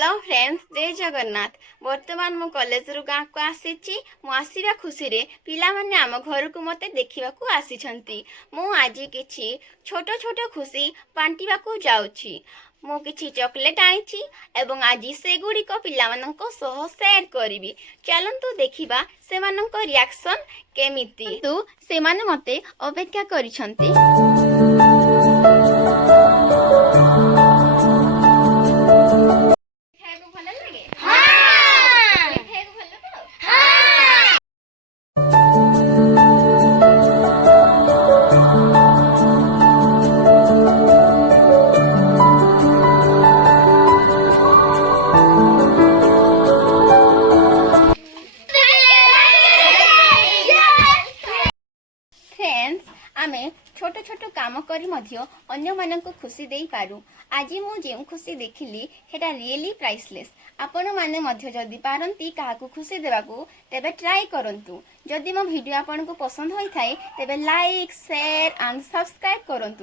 Hello friends, जय जगन्नाथ। वर्तमान मु कॉलेज रु गाँ को आसी आसवा खुशी रे पिला माने आम घर को मते देखा आसी। मु आज किछि छोट छोट खुशी बांटिबा को जाउछि। मु किछि चॉकलेट आनिछि एवं आज से गुड़िक पिलामानंको सह शेयर करिवि। चलंतु देखिबा सेमानंक रिएक्शन केमिति। तु सेमाने मते अपेक्षा करिसंती। फ्रेंड्स, आमे छोट छोट काम करी मध्य अन्य मानक खुशी देई पारू। आज मु जे खुशी देखिली हेटा रियली प्राइसलेस। आपण माने मध्य जदि पारंती काहाकू खुशी देबाकू तेबे ट्राई करंतु। जदि मो वीडियो आपन को पसंद होई थाए तेबे लाइक शेयर एंड सब्सक्राइब करंतु।